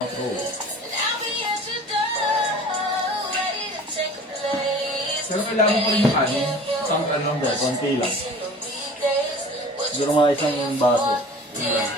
Pro. Pero kailangan ko rin yung kanin. Isang ano. Hindi, konti lang. Siguro mga isang baso. Yun lang.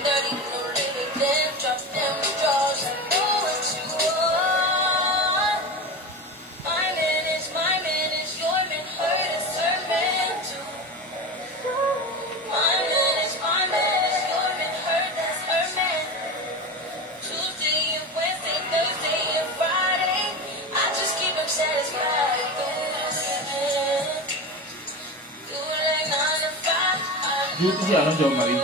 Dito si ano, John Marie.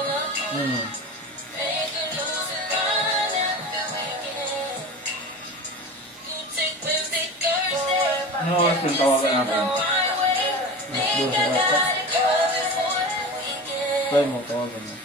Ano oras yung tawagan natin? Doon sa WhatsApp. Try mo, tawagan mo.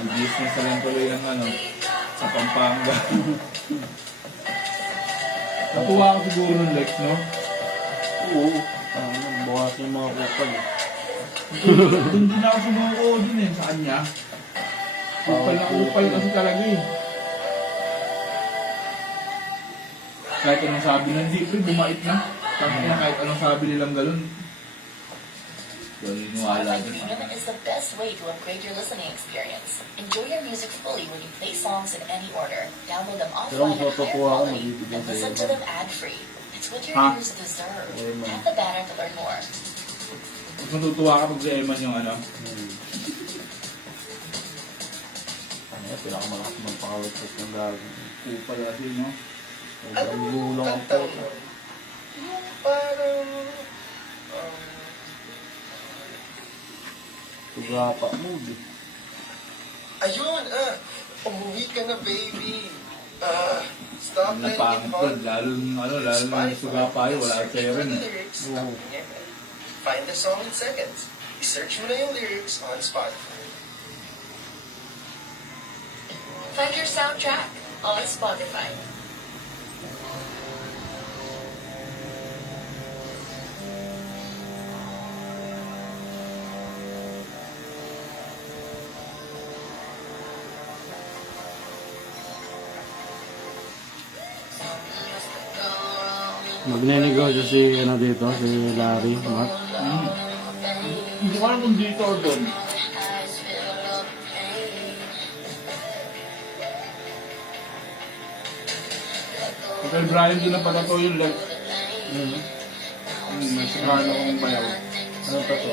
Business na lang tuloy ng ano, sa Pampanga. Natuwa ako siguro ng Lex, no? Oo. Bukas yung mga kupal. Doon din ako sumuko dun eh, sa kanya. Kupal na kupal kasi talaga eh. Kahit anong sabi ng Zipri, bumait na. Kahit anong sabi nilang galon. Wala din. Is the best way to upgrade your listening experience. Enjoy your music fully when you play songs in any order. Download them offline at higher quality and listen to them ad-free. It's what your ears deserve. Tap the banner to learn more. Mas matutuwa ka pag si Eman yung ano. Ano yan, pinakamalakas magpakawit sa ng gagawin. Kupal kasi, no? Sobrang gulong ang po. Parang... Tugapa movie. Ayun, umuwi ka na, baby. Stop letting it Napangit doon, lalo ng suga pa yun, wala kayo rin. Oo. Find the song in seconds. I-search mo na yung lyrics on Spotify. Find your soundtrack on Spotify. Magnenegosyo si ano dito, si Larry, Mark. Hindi ko alam kung dito o doon. Kay Brian doon na pala to yung Lex. May sigurado akong bayaw. Ano pa to?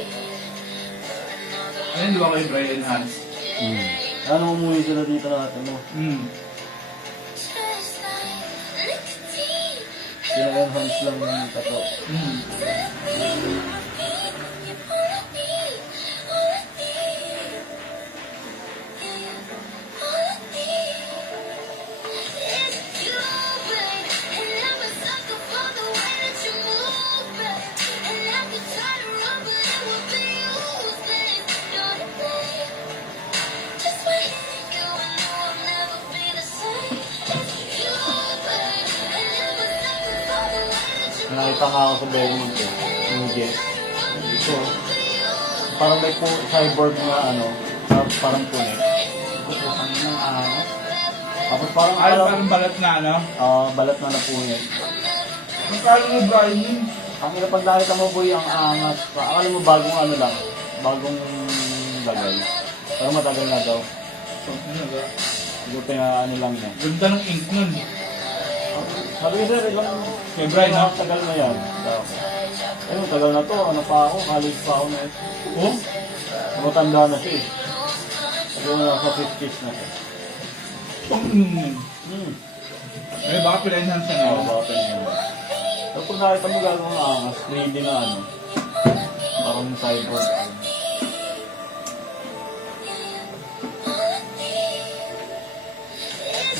Ayun, di ba kay Brian Hans? Ano umuwi sila dito natin mo? Pina-enhance lang yung tato. Nakita nga ako sa Belmont eh. Yung jet. Ito. Parang may cyborg na ano. Parang punet. Ito ng ano. Tapos parang Ay, parang balat na ano? balat na napunit. Ang kala mo Brian yun? Ang ina pag nakita mo boy ang angas. Akala mo bagong ano lang. Bagong lagay. Pero matagal na daw. Siguro ano lang niya. Ganda ng ink nun. Sabi ko sir, ilang Kay Brian, no? tagal na yan. Ayun, tagal na to. Ano pa ako? College pa ako na ito. Oh? Matanda na siya eh. Sabi ko nasa 50s na siya. Eh, baka pila-enhance siya Oo, na. bakit yun. Tapos nakita mo gagawin ang angas, 3D na ano. akong cyborg.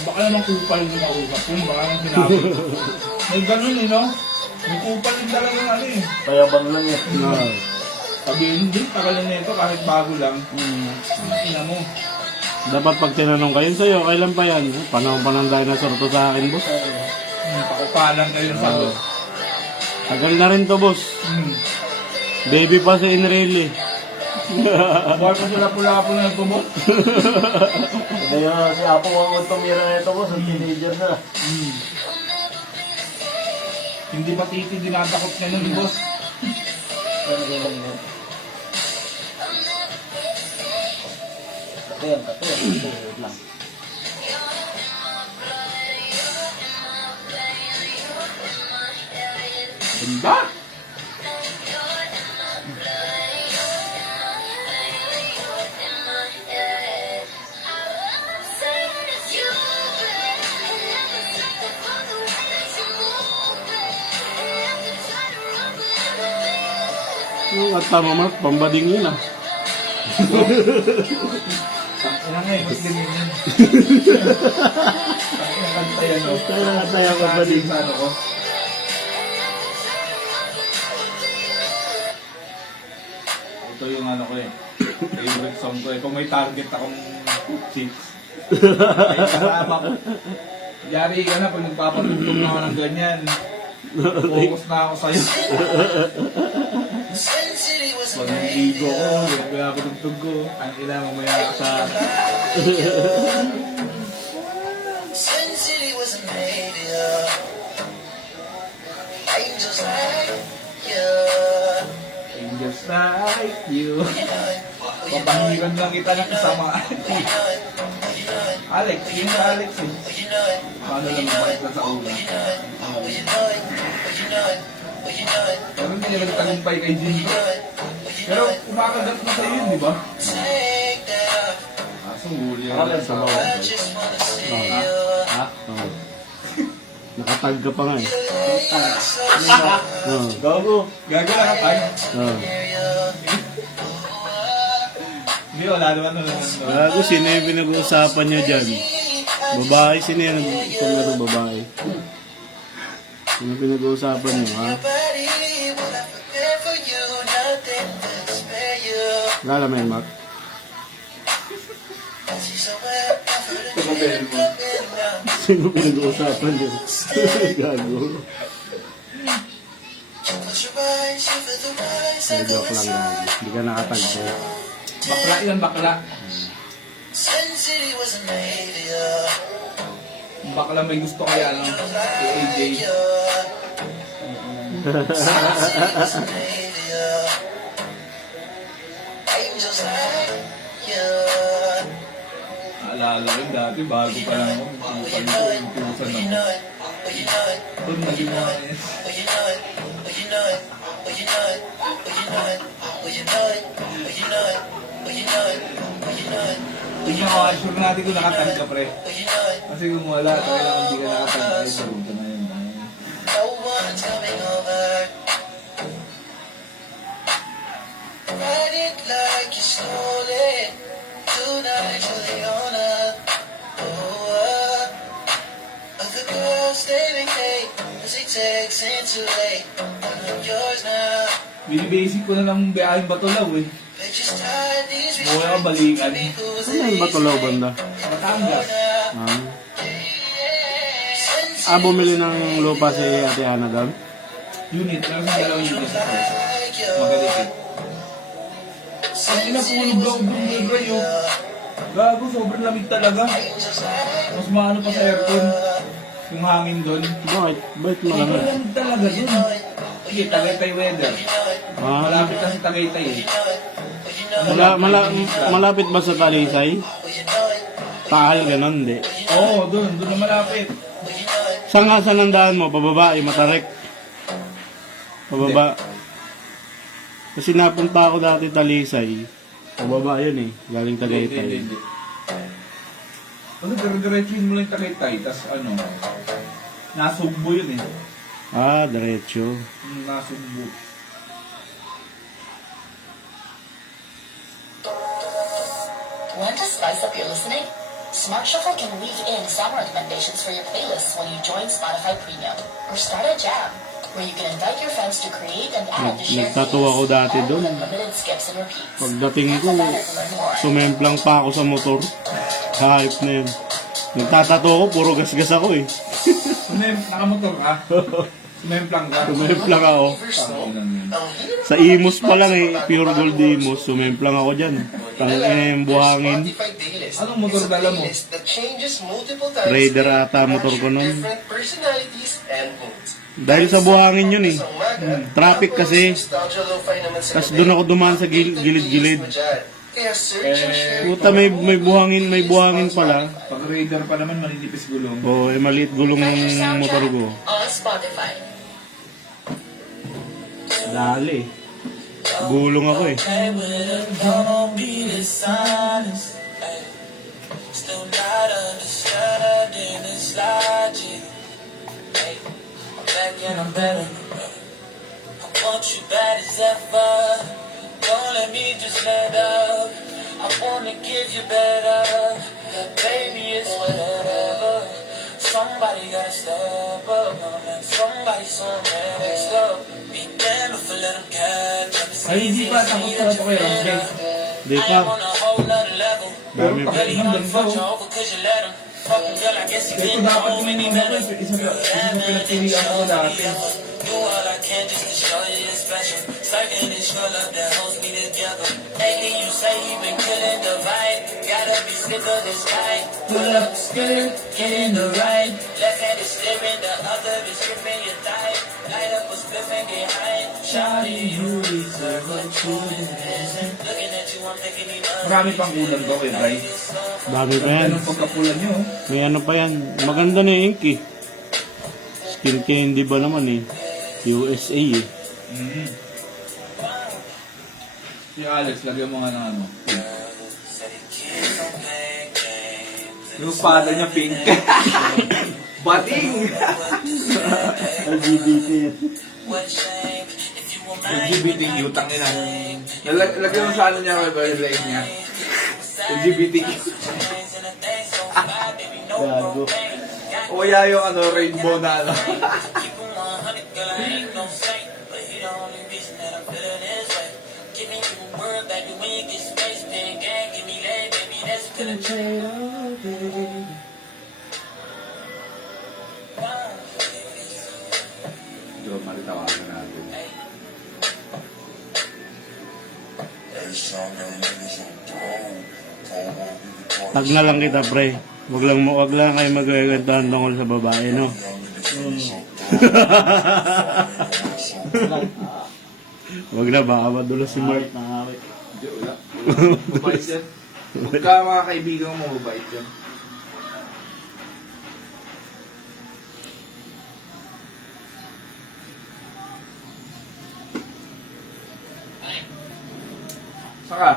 Baka naman kupal yung kausap yun, baka naman sinabi. May ganun eh, no? May kupal din talaga ng ano eh. Payabang lang eh. Sabihin din, tagal na nito kahit bago lang. Ina mo. Dapat pag tinanong kayo sa'yo, kailan pa yan? Panahon pa ng dinosaur to sa akin, boss. Pakupalan kayo ng sagot. Tagal na rin to, boss. Baby pa si Enrile. Buhay pa sila pula-pula na tumot. Hindi yun, si Apo ang tumira na ito boss, ang teenager na. Hindi pa titi, dinatakot niya nun, boss. Katayan, wait lang. Ganda! At tama, Mark, pambading yun ah. Ina nga eh, ba't ganyan yan? Ang kanta yan, no? Kaya pambading. Sa ano ko? Ito yung ano ko eh. Favorite song ko eh. Kung may target akong chicks. Ay, kasama ko. Yari ka na pag nagpapatugtog na ako ng ganyan. Focus na ako sa'yo. Pag nang-igo ko, pinapatugtog ko. Ang ina, mamaya ka sa... Sin City was a media. Angels like you. Angels like you. Papahiran lang kita ng kasama. Alex, yun na Alex eh. Paano lang mabalik ka sa ulo? Pero hindi nila nagtagumpay kay Jingo. Pero umakagat na sa'yo yun, di ba? Kaso huli Akala sa bawah. Ha? Oh. Nakatag ka pa nga eh. Oh. Gago. Gagala ka tayo. Oh. Hindi, wala naman na lang. Bago, sino yung pinag-uusapan nyo dyan? Babae, sino yung kung ano babae? Sino pinag-uusapan nyo, ha? Lala mo yan, Mark? Sino pinag-uusapan nyo? Gago. Ay, joke lang, gago. Hindi ka nakatagpo. Bakla yan, bakla. Bakla may gusto kaya, no? Kay AJ. Naalala ko yun dati, bago pa lang ako. Pag-utusan ako. Doon naging mga yan. Tingnan ko, sure natin kung nakatag ka, pre. Kasi kung wala, kailangan hindi ka nakatag tayo sa ruta na yun. No one's coming over. Ride it like you stole it. Tonight you're the owner. Of the girls they vacate. Music takes into late. I'm yours now. Binibasic ko na lang biyahin Batulaw eh. But just tie these Buhay ka balikan. Ano yung Batulaw banda? Batangas. Bumili ng lupa si Ate Ana doon? Unit, meron sa dalawang unit sa preso. Magalit eh. Ang inapulog daw doon kay Bray oh. Gago, sobrang lamig talaga. Mas maano pa sa aircon. Yung hangin doon. Bakit? Bakit Sobrang malamig? lamig talaga doon. Sige, Tagaytay weather. Malapit na si Tagaytay eh. Malapit ba sa Talisay? Taal, ganon, di. Oo, doon na malapit. Saan nga saan ang daan mo? Pababa, Matarek. Pababa. Kasi napunta ako dati Talisay. Pababa yun eh. Galing Tagaytay. Hindi. Ano, dire-diretsuin mo lang yung Tagaytay, tas ano, nasugbo yun eh. Diretso. Nasugbo. Want to spice up your listening? Smart Shuffle can weave in song recommendations for your playlists when you join Spotify Premium. Or start a jam, where you can invite your friends to create and add the shared Nagtato ako dati all doon. with unlimited skips and repeats. Pagdating ko, Tap the banner to learn more. sumemplang pa ako sa motor. Hype na yun. Nagtatato ako, puro gasgas ako eh. Nakamotor ka? Sumemplang ka? Sumemplang ako. Tanginan yun. Sa Imus pa lang eh, pure gold Imus, sumemplang ako dyan. Tangin yung buhangin. Anong motor dala mo? Raider ata motor ko nun. Different personalities and moods. Dahil sa buhangin yun eh. Traffic kasi. Tapos doon ako dumaan sa gilid-gilid. Kaya search and share. Puta, may buhangin pala. Pag radar pa naman, maninipis gulong. Oo, eh maliit gulong Find your ng motor soundtrack ko. on Spotify. Dali. Gulong ako eh. Still not understanding this logic. Hey, I'm back and I'm better. I want you bad as ever. Don't let me just let up. I wanna give you better. Baby, it's whatever. Somebody gotta step up, man. Somebody so messed up. Be damned if I let them catch up. Ay, hindi pa. Tapos na ito kayo. Okay. Di I pa. am on a whole nother level. Dami pa. Really only fuck you over 'cause you let him. Fucking girl, I guess you Ito didn't dapat know yung any mga better. isa pinagpilihan ko dati. Do all I can just to show you you're special. Certain it's your love that holds me together. Lately you say you've been killing the vibe. Gotta be sick of this fight. Pull up, skirt, get in the ride. Left hand is steering, the other is gripping your thigh. Light up a spliff and get high. Shawty, you deserve a true vision. Looking at you, I'm thinking you love Marami pang kulang daw eh, Bray. Dami pa yan. Anong pagkapulan nyo? May ano pa yan. Maganda na yung ink eh. Skin candy ba naman eh. USA eh. Si Alex, lagyan mo nga ng ano. Yung pada niya pink. Bating! LGBT. LGBTQ, tangin na. Lagyan mo sa ano niya, yung line niya. LGBTQ. Gago. O kaya yung ano, rainbow na ano. Ito, malitawagan natin. Tag na lang kita, pre. Wag lang kayo magkakwentuhan tungkol sa babae, no? Wag na, baka madulas si Mark. Hindi, wala. Mabait yan. Pagka mga kaibigan mo, mabait yan. Saka?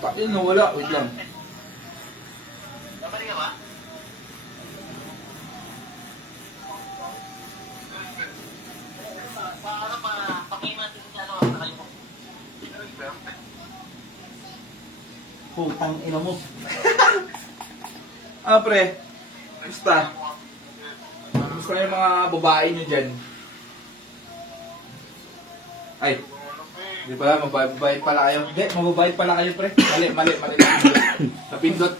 Pakin na wala, wait lang. Putang ina mo. Pre, kamusta? Kamusta yung mga babae nyo dyan? Ay, hindi pala, mababait pala kayo. Hindi, mababait pala kayo, pre. Mali. Napindot.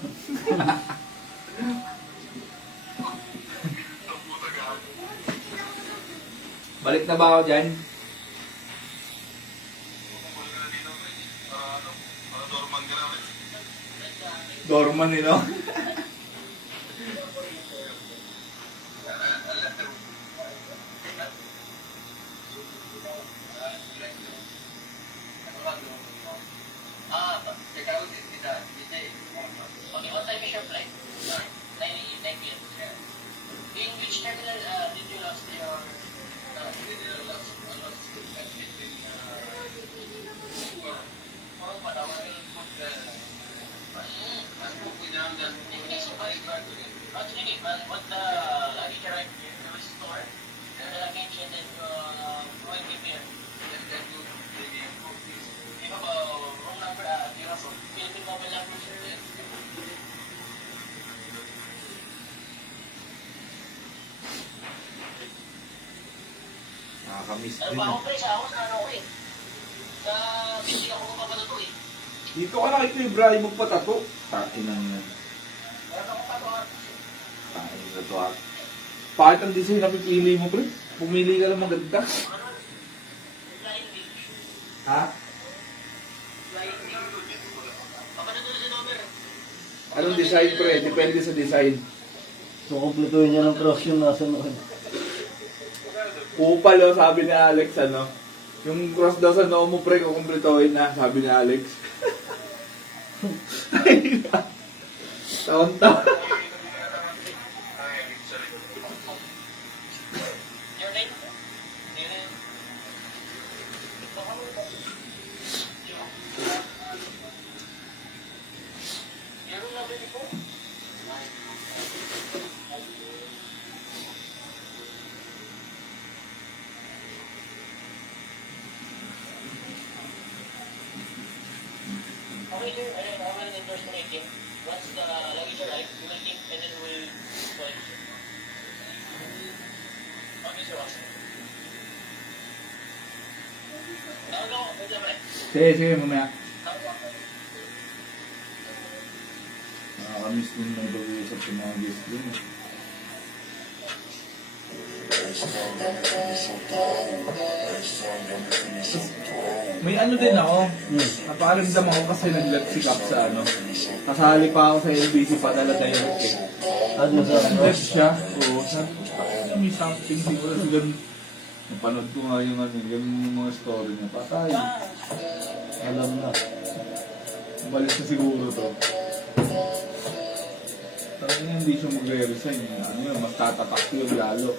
Balik na ba ako dyan? Dorman, no? Okay, what time is your flight? 9 p.m. In which terminal did you lost your... Nakakamiss Ano din. pa ako, pre, sa ako, sa ano ko eh. Sa busy ako magpapalato eh. Dito ka nakita yung Ibrahim magpatato. Takin na yan. Meron akong patuwa. Takin na to ha. Bakit ang design na pipili mo, pre? Pumili ka lang maganda. Flying wing. Ha? Flying wing. Papanood sa number. Anong design, pre? Depende sa design. So, kumpletuhin niya ng cross yung nasa noon. Upal, oh, sabi ni Alex, ano? Yung cross daw sa noo mo, pre, kukumpletohin na, sabi ni Alex. Taon-taon. Your name? Your number before? Okay, sir. I will endorse the name. Once the luggage arrives, we will think and then we'll call you, sir. Okay, sir. No, pwede naman eh. Sige, mamaya. Nakakamiss din ng pag-uusap sa mga guest din. May ano din ako, naparamdam ako kasi nag-let's up sa ano. Kasali pa ako sa LBC Padala Direct eh. Ano sa ano? Nag-let's siya, oo. Sabi ko, "Ay, may something siguro." Kasi ganun, napanood ko nga yung ano, ganun yung mga story niya. Patay, Alam na. balik na siguro to. Parang hindi siya magre-resign. Ano yun, mas tatatak yun lalo.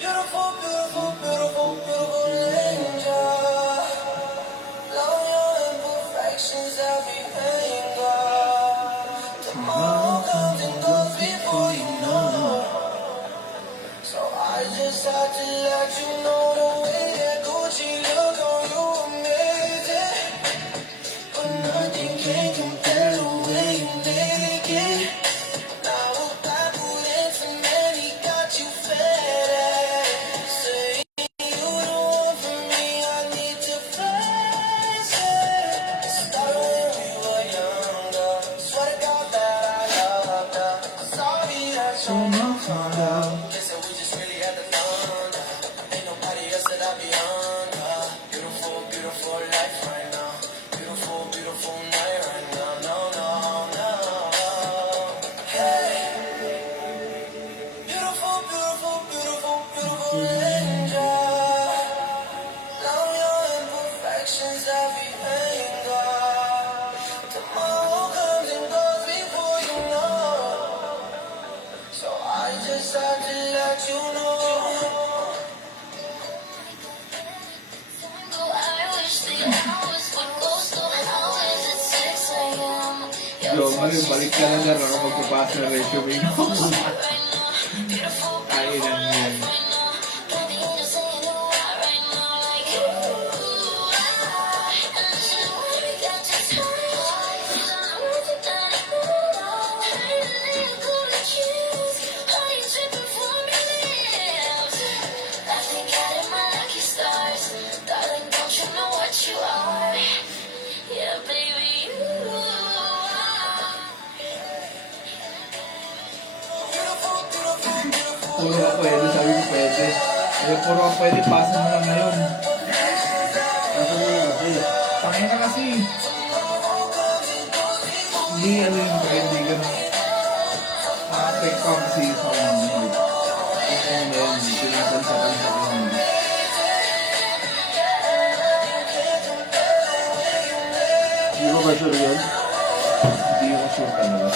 Beautiful, beautiful, beautiful, beautiful angel. Love your imperfections, everything, God. Tomorrow comes and goes before you know. So I just had to let you know the way that Gucci look on you amazing. But nothing can compare the way you make it. Now we're back with cement, he got you fed. Say you the one for me, I need to face it. Started when we were younger. Swear to God that I loved her. Sorry that you're not found out. Listen, we just really had the fun. Ain't nobody else that I be under. Beautiful, beautiful life right now. Beautiful, beautiful night right now. No, no, no. Hey. Beautiful, beautiful, beautiful, beautiful angel. Love your imperfections, everything, God. Tomorrow comes and goes before you know. So I just had to let you know. Yo, Mario, balik ka na lang ako magpapasa ng resume mo. Kainan mo yan. Yeah, baby, you are. Puro ka pwede, sabi ko pwede. Eh, puro ka pwede, pasa mo lang ngayon. Nasa na kasi. Tangin na kasi. Hindi, ano yung pwede ka na. Nakapek ka kasi sa mga mga. Ano yun, tinatansakan sa mga. Hindi ko ba sure yun? Hindi ko sure talaga.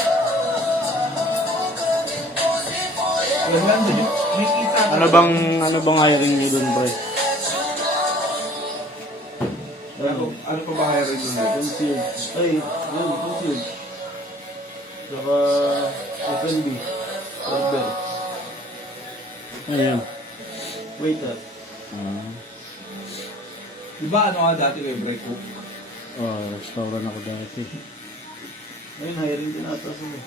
Ganda yun. May kita. Ano bang hiring niyo dun, pre? Ano pa ba kaya rin doon? Concierge. Ay, yun, concierge. Saka, F&B. Order. Ano yan? Waiter. Di ba ano ka dati kay Break Cook? Restaurant ako dati. Ayun, hiring din ata sila.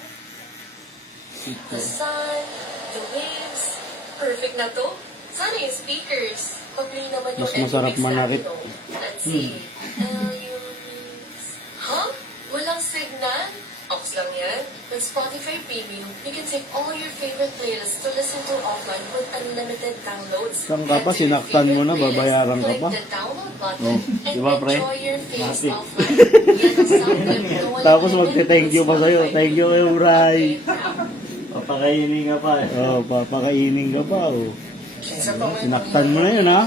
The sun, the waves. Perfect na to. Sana yung speakers. Pag-play naman yung Mas masarap MX manakit. natin, oh. Let's see. Huh? Walang signal? Ox lang yan. With Spotify Premium, you can save all your favorite playlists to listen to offline with unlimited downloads. Saan ka pa? Head to your Sinaktan mo na, favorite babayaran ka playlist, pa? click the download button, Oh, and di ba, pre? enjoy your faves Nasty. offline. Yan ang sound wave na walang Tapos limit magte-thank you pa with sa'yo. Spotify Thank you kayo, Bray. Papakainin nga pa eh. Papakainin ka pa, oh. Sinaktan mo na yun, ha?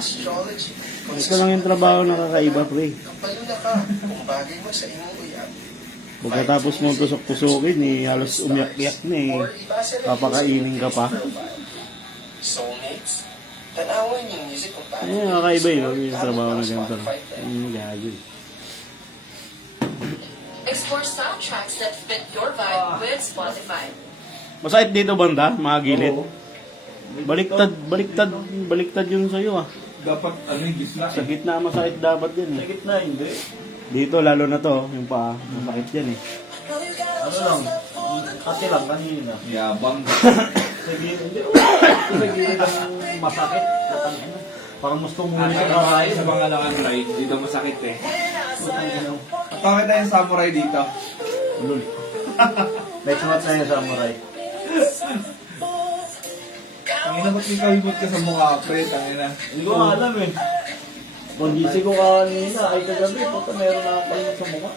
Ito lang yung trabaho na kakaiba, pre. Kapalula ka kung bagay mo sa imong uyab. Pagkatapos mo tusok-tusokin, halos umiyak-iyak na eh. Or ibasa rin Papakainin ka pa. Soulmates? Tanawan yung music kung paano. Ayun, kakaiba yun. Yung trabaho na ganito. Gago. Explore soundtracks that fit your vibe with Spotify. Masakit dito, banda? Mga gilid. Baliktad yun sa'yo, ah. Dapat ano yung gisla Sa gitna masakit dapat yan, Sa eh. gitna, hindi. Dito, lalo na to, yung paa. Masakit yan, eh. Ano lang, kasi lang kanina. Yabang. Sa gilid, hindi. Sa gilid ang masakit. Tatangin. Parang gusto mo Ano sa sa karay. sa mga langan ride, dito masakit eh. Tatangin. Bakit tayong samurai dito? Ulul. Next month na yung samurai. Tangina, ba't may kalibot ka sa mukha, pre? Tangina. Hindi ko alam eh. Kung gising ko kanina, ay kagabi, puta meron na kalimut sa mukha.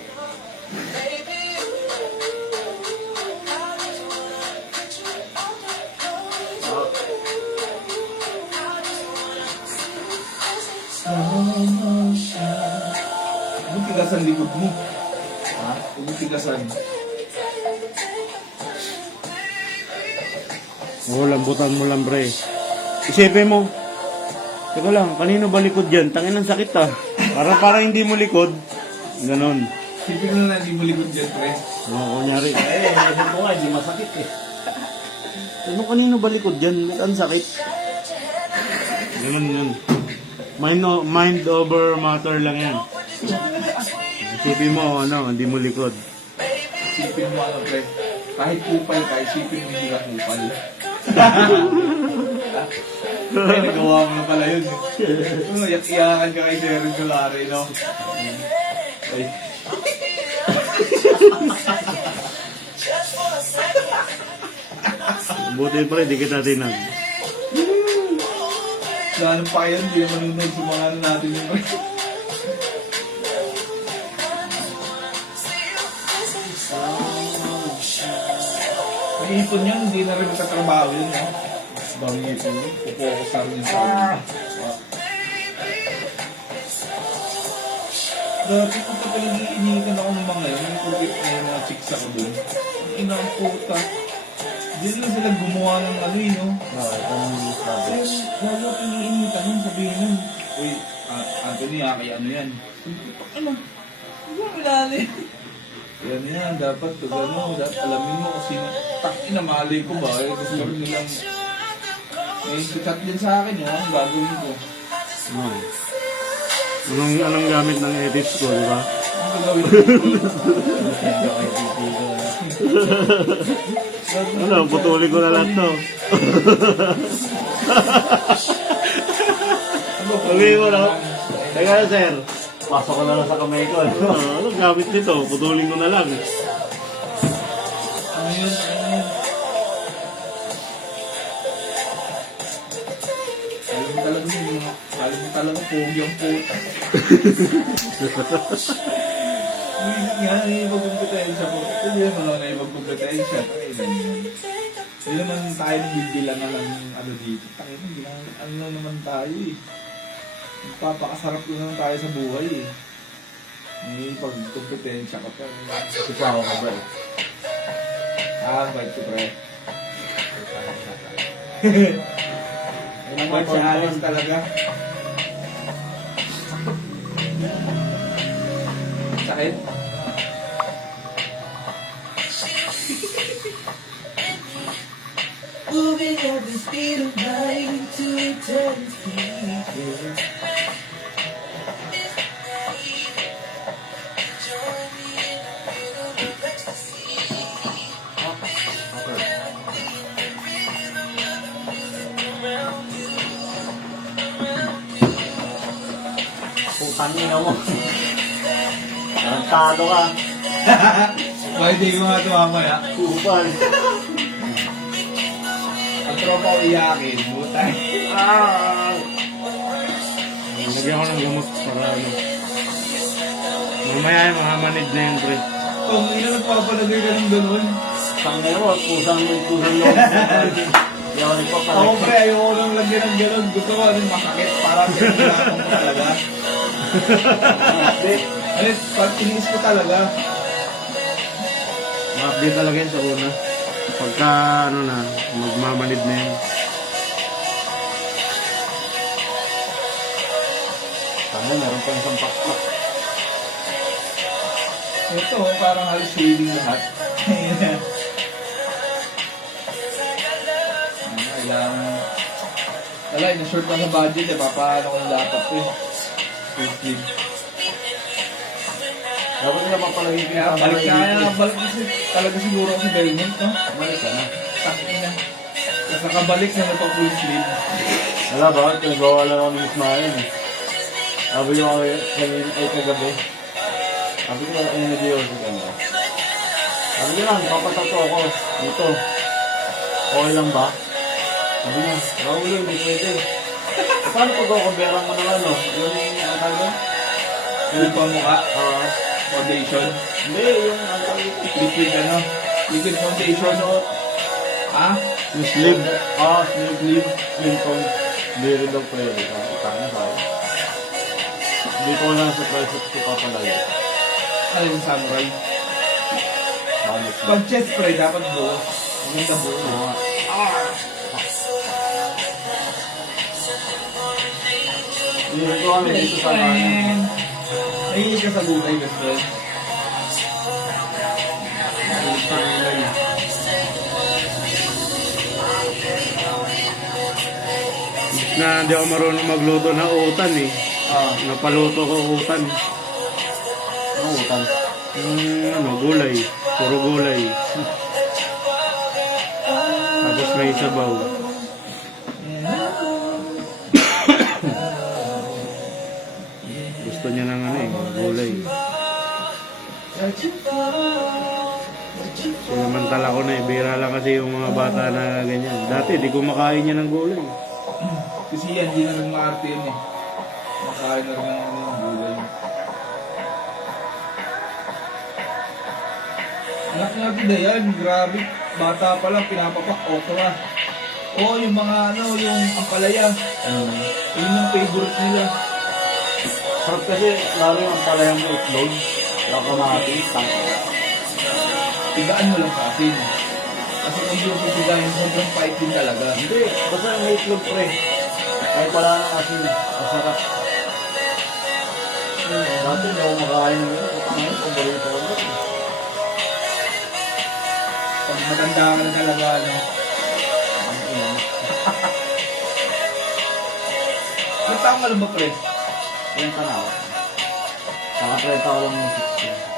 Huwag mong tigasan likod mo. Ha? Huwag mong tigasan. Oo, lambutan mo lang, pre. Isipin mo. Teka lang, kanino ba likod yan? Tangin ang sakit, ah. Parang hindi mo likod. Ganon. Sipin mo na hindi mo likod dyan, pre. Oo, kunyari. Eh, naisip ko nga, hindi masakit eh. Ano kanino ba likod yan? Ba't ang sakit? Ganon yun. Mind over matter lang yan. Isipin mo, hindi mo likod. Sipin mo ano, pre. Kahit kupal ka, isipin mo hindi ka kupal. Ay, nagawa mo na pala yun. Iyak-iyakan ka kay Sir Regulare, no? Ay. Buti pa rin, di kita tinag. Gaano pa yan, hindi naman nunod sa mga ano natin yung pre. Mag-iipon yan, hindi na rin magtatrabaho yun, no? Bangit yun, pupokus sa rin yung sa Dati ko pa talaga iniikan ako ng mga yun, yung kulit na yung mga chicks ako dun. Ang ina ang puta. Diyan lang sila gumawa ng ano yun, no? Ito ang sabi. Ayun, lalo ako iniinitan yun, sabihin nun. Uy, Anthony, kay ano yan? Ano? Hindi mo kilala eh. Yan yan, dapat pag ano, dapat alamin mo kung sino. Takin na malay ko ba? Eh, gusto rin nilang... Eh, chat din sa akin yun, ang gagawin ko. Anong gamit ng edits ko, di ba? Ang gagawin ko? Ano, putuli ko na lang to. Sabihin mo na. Teka na, sir. Pasok ko na lang sa kamay ko. Anong gamit nito? Putulin ko na lang. Ano yun? Ano yun? Alam mo talaga pogi ang puta. Uy, nga, naibag-kompetensya po. Hindi naman ako naibag-kompetensya. Hindi naman tayo nagbibilangan ng ano dito. Tayo ano naman tayo eh. Magpapakasarap naman tayo sa buhay eh. May pag-kompetensya ka pa. Sipaw ka ba eh? Bait ko pre. Yun ang Ba't si Alex important. talaga? Sakit? Moving at the speed of light into eternity. Putang ina mo. Tarantado ka. Bakit di mo nga tumamaya? Kupal. Ang tropa ko iyakin, butay. Lagyan ko ng gamot para ano. Mamaya mga manid na yun, pre. Kung ina nagpapalagay ka ng ganun. Tangin mo, kusang loob. Hindi ako Ako nagpapalag. pre, ayoko nang lagyan ng ganun. Gusto ko ano masakit para pinaglakan mo talaga. Ano, pag tiniis ko talaga. Ma-update talaga yun sa una. Pagka ano na, magmamanid na yun. Tangin, meron pa isang pakpak. Ito, parang halos shaving lahat. Kailangan... Wala, in-short lang sa budget eh. Papaano ko ng laptop ko eh. Full sleeve. Dapat nila mapalagay Kaya balik kaya balik kasi talaga siguro ako si Belmont, no? Balik ka na. Takin na. Tapos nakabalik na napag full sleeve. Wala ba? Pinagawa lang ako ni Ismael eh. Sabi ko ay kagabi. Sabi ko ay nag-iosig ka na. Sabi ko lang, papatato ako dito. Okay lang ba? Sabi niya, Raul, hindi pwede. Paano pag ako kumberang mo ng ano? Yung ano tayo? Yung pamukha, Ah, foundation. hindi, yung ano tayo? Liquid ano? Liquid foundation. Ah? Yung sleeve. Sleeve, skin tone. Hindi rin daw pwede. Sabi ko, tanga tayo. Hindi ko lang sa triceps ko papalagay. Ano yung samurai? Bakit? Pag chest spray, dapat buo. Maganda buo. Oo nga. Hindi ko kami dito sa ano. Nahilig ka sa gulay, best friend. Nahilig sa gulay. Na hindi ako marunong magluto na utan eh. Ah, Napaluto ko utan. Ano utang? Ano, gulay. Puro gulay. Tapos may sabaw. Gusto niya ng ano eh, gulay. Sinamantala ko na eh, bira lang kasi yung mga bata na ganyan. Dati di kumakain niya ng gulay. kasi yan, hindi na rin maarte yun eh. Makain na rin ng gulay. Anak nga na yan, grabe. Bata pa lang, pinapapak okra. Oo, yung mga ano, yung ampalaya. Yun yung favorite nila. Sarap kasi, lalo yung palayang mo itlog. Yung kamatis, tangka. Tigaan mo lang sa asin. Kasi kung yung titigain, sobrang pait din talaga. Hindi, basta may itlog pre. Kahit wala nang asin, masarap. Dati hindi ako makain ng yun. Ngayon, paborito ko na. Pag maganda ka na talaga, ano. Ang ina. Ilang taong ka lang ba, pre? Yan ka na ako. Saka 30 ko lang ng 60.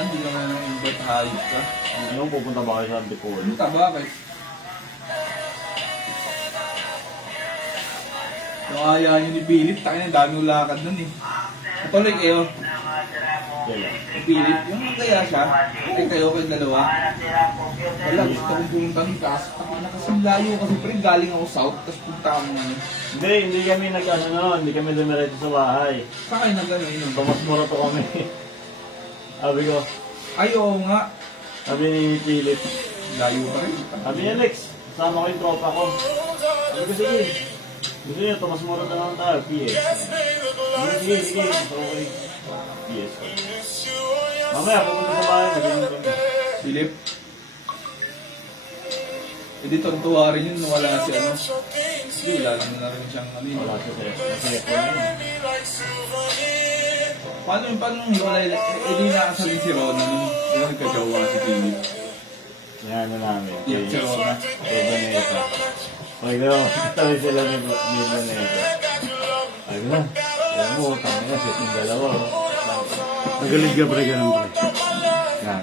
Hindi ka na nang invite hayop ka. Ngayon, pupunta ba kayo sa Bicol? Ano taba, bakit? Yung aya niyo ni Philip, takin ang dami ulakad nun eh. Natuloy kayo, Kailan? ni Philip, yung nagkaya siya, ay kayo kayong dalawa. Wala, gusto kong pumunta ng kaso. Takin na kasi layo kasi pre, galing ako south, tapos punta ako ano. Hindi kami nag-ano noon, hindi kami dumiretso sa bahay. Sa akin na gano'n yun. Tomas Morato kami. Sabi ko, Ay, oo nga. sabi ni Philip, Layo pa rin. sabi ni Alex, kasama ko yung tropa ko. Sabi ko, sige. Gusto niyo, Tomas Morato naman tayo, PS. Sige. So, okay. PS. Mamaya, pupunta sa bahay, naging kami. Philip, Hindi tontuwa rin yun, wala si ano. Hindi, wala naman na rin siyang ano yun. Wala siya sa ko na yun. Paano yung wala, di nakasali si Rona nun, di ba nagkajawa si Philip? Yan na namin. Yung si Rona. Kay Vanessa. Ay, gano'n. Tabi sila ni Vanessa. Ay, gano'n. Alam mo, tama na, set yung dalawa. Magaling ka pre, ganun pre. Yan.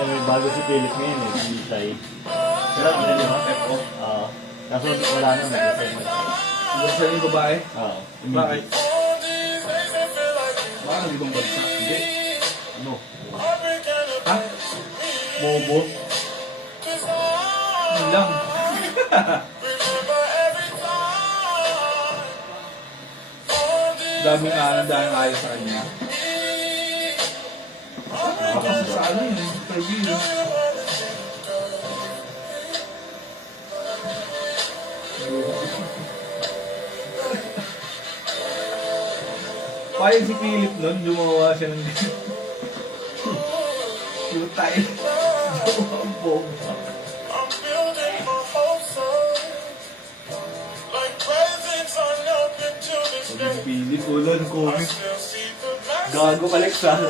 Eh, may bago si Philip ngayon eh, si Tay. Pero ano di ba? Pepo. Oo. Kaso wala na, nag-assign na. Gusto yung babae? Oo. Bakit? Baka nag-ibang bansa. Hindi. Ano? Ha? Bobo. Yun lang. Daming dahil ayaw sa kanya. Kasi sa ano yun, interview. Payag si Philip nun, gumawa siya ng yung tayo. Ang bomba. Sabi si Philip, wala ng comic. Gago balik sana.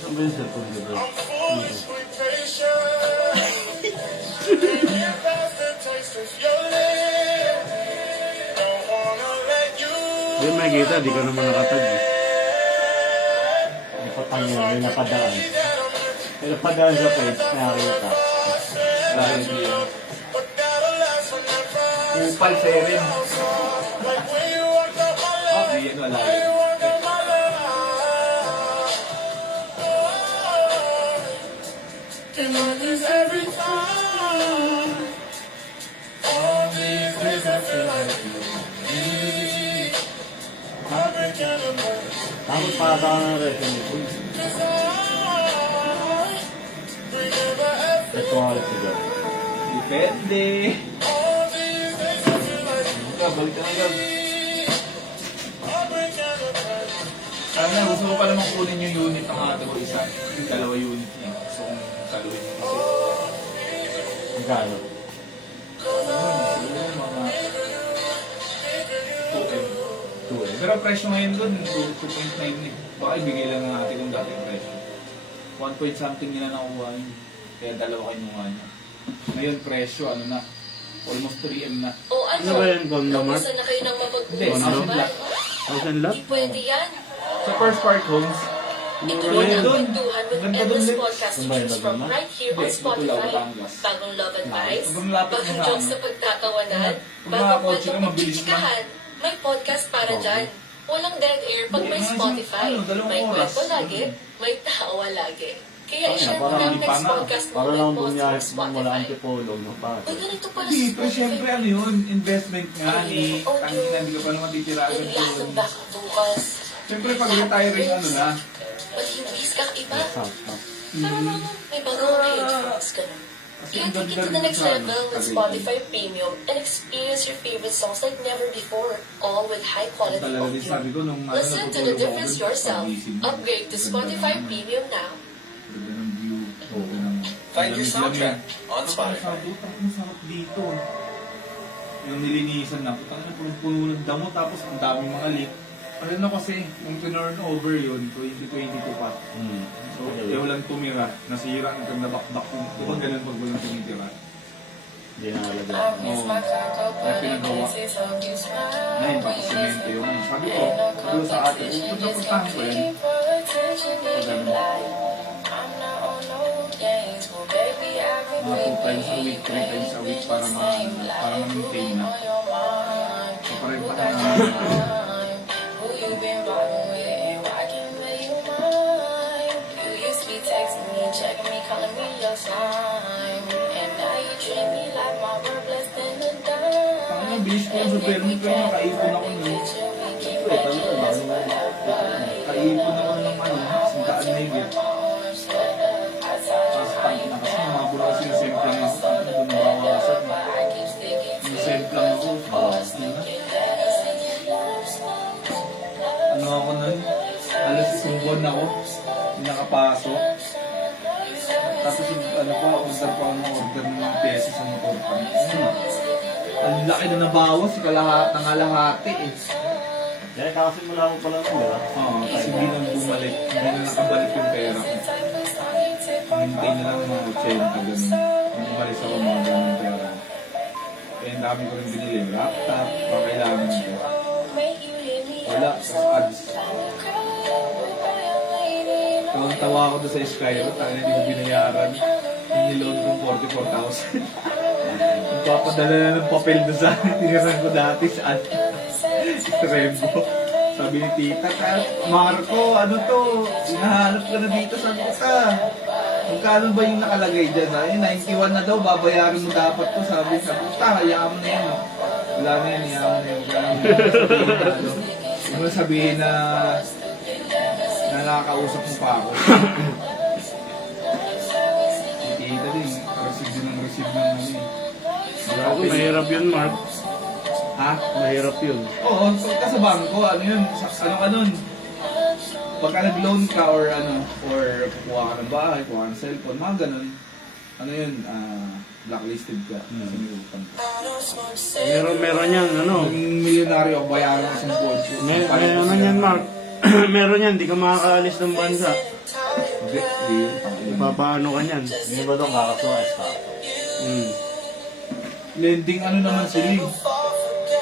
Ano ba yung cellphone niyo, bro? Hindi makikita, di ka naman nakatag eh. May patangin na, may napadaan. May napadaan sa page, nakakita. Dahil yun. Upal 7. Ah, yan wala yun. Tapos para sa ng resume ko. Ito nga ulit siya. Depende. Balik ka na gab. Sana gusto ko pa naman kunin yung unit ng ate ko isa. Yung dalawa unit niya. Gusto kong saluhin niya kasi. Magkano? Siguro mga 2M. 2 eh. Pero presyo ngayon doon, 2.9 eh. Baka ibigay lang ng ate kong dating presyo. 1 point something nila nakuha yun. Kaya dalawa kinuha niya. Ngayon presyo, ano na, almost 3M na. O Ano ba yan, Condo Mart? Kamusta na kayo ng Hindi, mapag-uusap Thousand ba? Black. Thousand Lap? Hindi pwede yan. Sa First Park Homes, Ito Ano rin yun ang doon? kwentuhan with Ganda endless doon, podcast Ano ba yun, features from Laguna? right here on Hindi, Spotify. Batangas. Bagong love advice, Sobrang lapit bagong mo sa jokes ano. sa pagtatawanan, Kung bagong makakotse kwentong ka, mabilis lang. pagchichikahan. May podcast para dyan. Walang dead air pag may Hindi, mga Spotify. ano, 2 May oras. kwento lagi, may tawa lagi. Kaya Ay, i-share mo parang na ang hindi next pa na. podcast mo Para with lang post bunyahit on ng wala Spotify. antipolong ng pati. Uy, ganito pala Hindi, sa pero syempre ano yun, investment nga ni tangina, hindi ka pa naman titiragan Yung last yun. ng back bukas. Syempre pag retiring ano na, Maghihis kang iba. Sakto. Pero naman, may bagong headphones ka na. kasi Kaya ang take it ganda to the rin next sa ano, level with Tagaytay. Spotify Premium and experience your favorite songs like never before, all with high quality Talaga din audio. sabi ko nung Listen to the difference yourself. Upgrade to Spotify Ganda Premium now. ng view. Okay ng Find your lamig-lamig. soundtrack on Spotify. Sabi ko, ang sarap dito. Yung nilinisan na, putang na puno ng damo tapos ang daming mga leak. Ano na kasi, nung turn over yun, 2022 pa. Hmm. So, walang tumira, nasira, nagkandabak-bak yung, di ba ganun pag walang tumitira? Hindi na alagay. Oo. Kaya pinagawa. Ngayon, baka semento yung ano. Sabi ko sa ate, punta-puntahan ko yan. Pag ano, mga 2 times a week, 3 times a week para ma-maintain na. So, parang pa na ang bilis ko sa permit pero nakaipon ako nun. Siyempre, nakaipon ako ng ano, sintaan na higit. Tapos tank na kasi mabula kasi yung semplang ako. Tank na doon nabawasan. Yung semplang ako, bawas na. Ano ako nun? Alas isang buwan ako, hindi nakapasok. ano pa, order pa ako ng order ng mga pyesa sa motor pa. Ang laki na nabawas, nangalahati eh. Kaya kakasimula ko pa lang, di ba? Oo, kasi hindi na bumalik. Hindi na nakabalik yung pera ko. Hintay na lang mga 80 ganun. Nung umalis ako mga ganun pera. Kaya ang dami ko rin binili. Laptop, mga kailangan ko. Wala, tapos ads. Tawang-tawa ako doon sa Skyro, tayo hindi ko binayaran. Yung niload kong 44,000. Papadala na ng papel doon sa tiniran ko dati sa Trebo. Sabi ni tita, Marco, ano to? Hinahanap ka na dito sa kita. Magkano ba yung nakalagay dyan? Ay, 91 na daw, babayaran mo dapat to. Sabi sa puta, hayaan mo na yan. Wala na yan, hayaan mo na yan. Huwag mo sabihin na nakakausap mo pa ako. Tita din, receive din ng ano eh. Ako, mahirap yun, Mark. Ha? Mahirap yun. Oo, pagka sa bangko, ano yun, ano ka nun? Pagka nag-loan ka or ano, or kukuha ka ng bahay, kukuha ka ng cellphone, mga ganun. Ano yun, blacklisted ka. Kasi may utang ka. Meron yan, ano. Yung milyonaryo, bayaran mo isang buwan. Meron yan, Mark. Meron yan, di ka makakaalis ng bansa. Hindi. Ipapaano ka yan. Hindi ba doon kakasuha estado? Lending ano naman sila eh.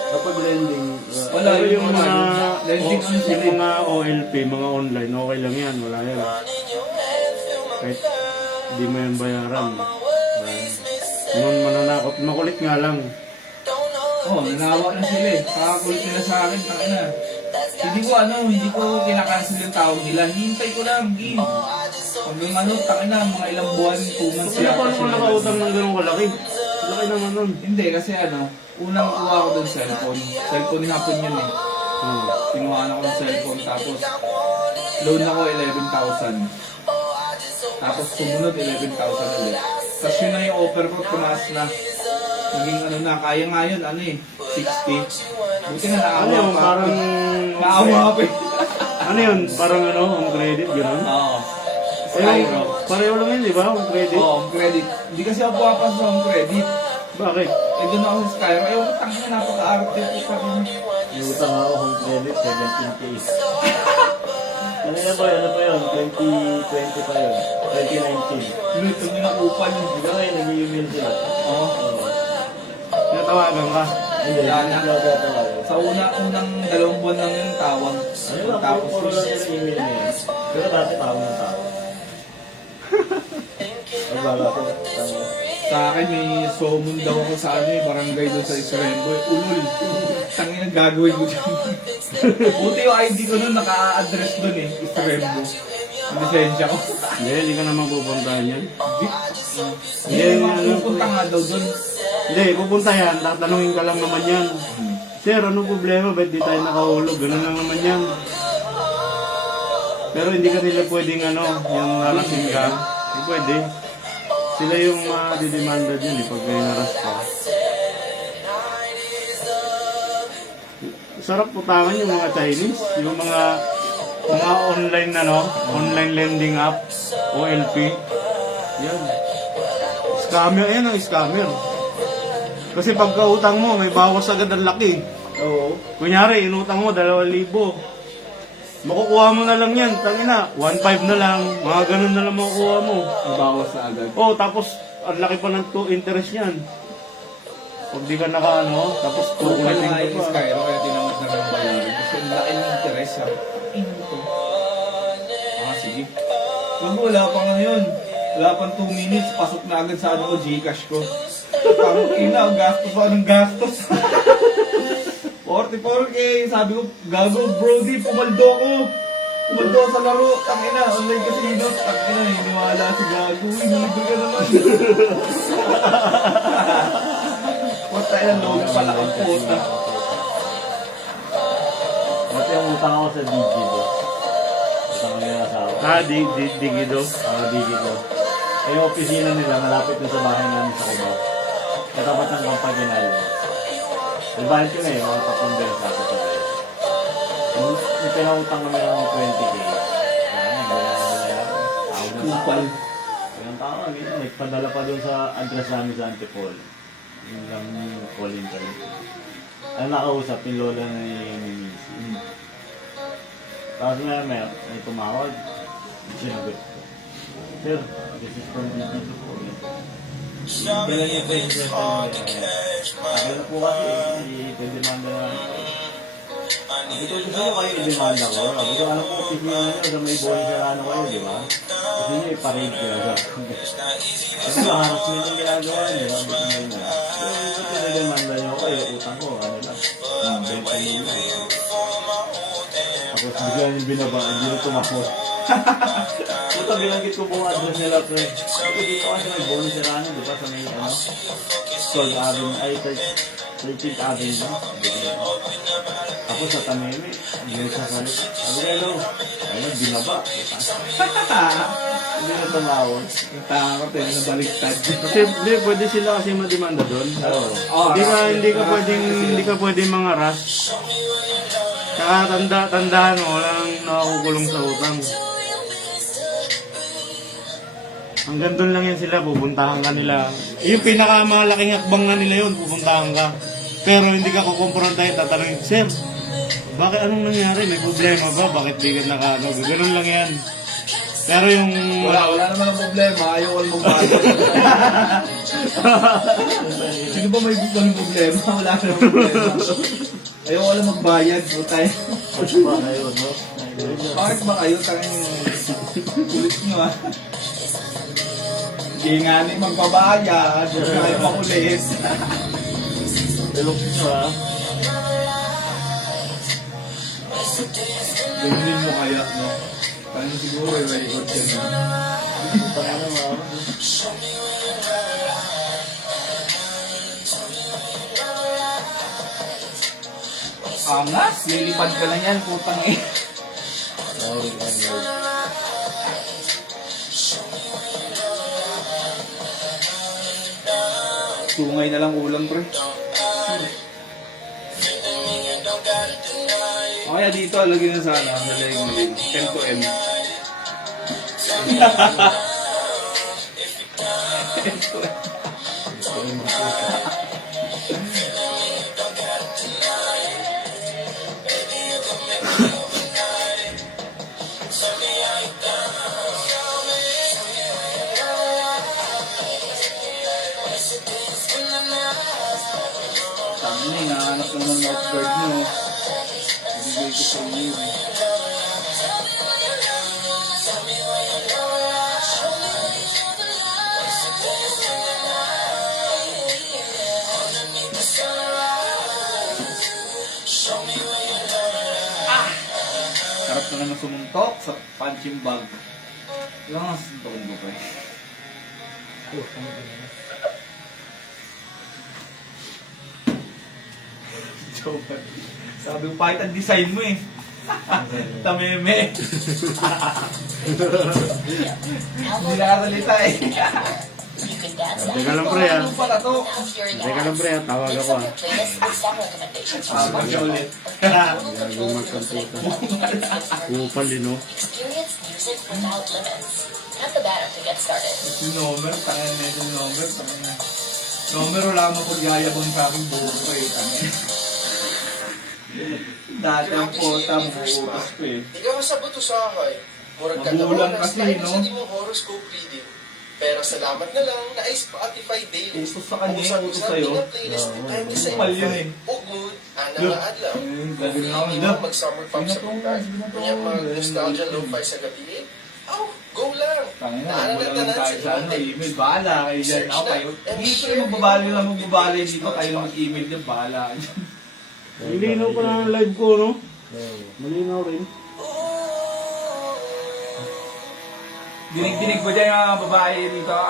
Kapag lending, Wala Pero yung wala, mga, lending ano sila yung mga OLP, mga online, okay lang yan, wala yan. Kahit hindi mo yan bayaran. Nung mananakot, makulit nga lang. Oo, nanawak na sila eh. Kakakulit nila sa akin, takina. Hindi ko kinakancel yung tawag nila. Hintay ko lang, Gin. Hanggang ano, takina, mga ilang buwan, 2 months Kaya yata paano mo sila. nakautang ng ganun kalaki? Laki naman nun. Hindi, kasi ano, unang kuha ko doon cellphone. Cellphone ni hapon yun eh. Kinuhaan ako ng cellphone, tapos loan ako 11,000. Tapos sumunod 11,000 ulit. Tapos yun na yung offer ko, tumaas na. Naging ano na, kaya nga yun, ano eh, 60. Buti na Ano yun, naawa pa. parang... Naawa pa eh. Ano yun, parang ano, ang credit, gano'n? Oo. Ayun, pareho lang yun, di ba? Ang credit. Oo, home credit. Hindi kasi ako pumapasok sa home credit. Bakit? Eh, doon ako sa Skyro. Ayaw ko, tangin na, napaka-arte ko pa rin. yung utang ako home credit, 17K. Ano pa yun? 2020 pa yun. 2019. Ano, ito yung nakupal. Hanggang ngayon, nag-email sila. Oo. Natawagan ka. Hindi, Wala hindi na. ko tatawagan. Sa unang 2 buwan lang yung tawag. Ano lang, Tapos puro lang yung email na yun. Pero dati tawag ng tao. Nagbala ko. sa akin may summon daw ako sa ano eh, barangay doon sa Israembo. Ulul. Tangin ang gagawin ko dyan. Buti yung ID ko nun naka-address doon eh, Israembo. Ang lisensya ko. Hindi ka naman pupuntahan yan. Hindi naman pupunta nga daw doon. Hindi, pupunta yan. Tatanungin ka lang naman yan. Sir, anong problema? Ba't di tayo nakahulog? Ganun lang naman yan. Pero hindi ka nila pwedeng ano, yung narasin ka. Hindi pwede. Sila yung didemanda dyan eh, pag may naras ka. Sarap putangan yung mga Chinese, yung mga online online lending app, OLP. Yan. Scammer, ayan ang scammer. Kasi pagka utang mo, may bawas agad ang laki. Oo. Kunyari, inutang mo 2,000. Makukuha mo na lang yan, tangina, 1,500 na lang, mga ganun na lang makukuha mo. Nabawas na agad. Oh, tapos ang laki pa ng interest niyan. Pag di ka tapos Puro ka kukulitin nga ka yung pa. Skyro kaya tinamad na rin bayaran. Kasi ang laki ng interest ha. Ino to. Sige. Wala pa nga yun. Wala pang 2 minutes, pasok na agad sa ano ko, Gcash ko. Parang ina, gastos pa ng gastos. 44K, sabi ko, gago, Brody, pumaldo ko. Pumaldo sa laro, tangina, online casino, tangina, hiniwala si gago, libre ka naman. What tayo ng logo pala ang puta. Dati ang utang ako sa Digido. Utang ko nila sa ako. Digido. Digido. Eh, yung opisina nila, malapit na sa bahay namin sa Cubao. Katapat ng Pampaginal. Nabalik ko na eh, mga 3 beses ako sa beses. Yung pinautang kami ng 20K. Ano, bayaran. Tawag na Kupal. tawag. Yung tawag, nagpadala pa doon sa address namin sa Antipolo. Yung lang calling pa rin. Ang nakausap, yung lola ni Missy. Tapos may tumawag. Sinagot ko. Sir, this is from DPG po. Kailan niyo pa yung first time Sabi na po kasi, i-demanda na lang po. Sabi ko, gusto nyo kayo i-demanda ko. Sabi ko, alam ko, kasi nyo sa may boy sa ano kayo, di ba? Gusto nyo i-parade kayo. Kasi harassment yung ginagawa nyo. Sabi ko ngayon na. So, ito i-demanda nyo kayo, utang ko, ano lang. Benta nyo nyo. Tapos bigyan yung binaba, hindi na tumakot. Ito, binanggit ko buong address nila, pre. Ito, dito kasi may bonus sa ano, di ba? Sa may, ano, Sol Avenue, ay, 13th Avenue, no? Tapos sa Tameme, hindi sa salit. Sabi ko, hello. Ayun, binaba. Hindi na tumawag. Yung takot eh, nabaliktad. Kasi di, pwede sila kasi mademanda doon. Oo. Hindi ka pwedeng mangaras. Saka tandaan mo, walang nakakukulong sa utang. Hanggang doon lang yan sila, pupuntahan ka nila. Yung pinakamalaking hakbang na nila yun, pupuntahan ka. Pero hindi ka kukumprontahin, tatanungin, Sir, bakit anong nangyari? May problema ba? Bakit di ka nakano? Ganun lang yan. Pero yung... Wala naman ang problema, ayaw ko lang magbayad. Sino ba may gusto ng problema? Wala naman problema. Ayaw ko lang magbayad, putay. Tapos ba kayo, no? Bakit ba kayo? Tangin yung kulit nyo ah. Hindi nga ni magbabayad, huwag na kayo makulit. Tulog nyo, ha? Ganyan mo kaya, no? Tangin siguro, may record yan. Tama na, mga. Angas, lilipad ka lang yan, putang eh. Sorry, Lord. Tungay na lang ulam, pre. O kaya dito, lagyan na sana, nalagyan mo yun. M to M. M to M. Tama na, hinahanap lang ng outboard mo. Ibigay ko sa iyo. Sarap na naman sumuntok sa punching bag. Ilang nga susuntokin ko pa eh. Joke. Sabi ko, kahit ang design mo eh. Tameme. Hindi nakasalita eh. You can dance Teka lang, pre, ah. Ano pala to? Teka lang, pre, tawag ako, ah. playlist with song recommendations from Tawag siya ulit. total magkamputa. control. Kupal, no? Experience music without limits. Tap the banner to get started. Si Nomer, tangin na ito Nomer. Nomer, wala mo pag yayabang sa aking buho ko eh. Tangin. Dati ang pota, buhutas ko eh. Ikaw ang sabot usahay. Murag ka Magulang na kasi, kasi, no? sa di mo horoscope reading. Pero salamat na lang na Spotify daily. Utos sa kanya, utos sa'yo. Playlist ni Time Design. Mal yun eh. Ugod, ana Look. nga adlaw. Galing na ako. Hindi mo mag-summer pop sa buntag. Kanya mag-nostalgia lo-fi sa gabi. Oh, go lang. Tangin na, Naalala wala na lang lang tayo sa ano, email. Bahala kayo dyan. Ako kayo. Hindi kayo magbabali lang magbabali dito. Kayo lang mag-email dyan. Bahala kayo dyan. Malinaw pa na ang live ko, no? Malinaw rin. Dinig-dinig ko dyan yung mga babae dito.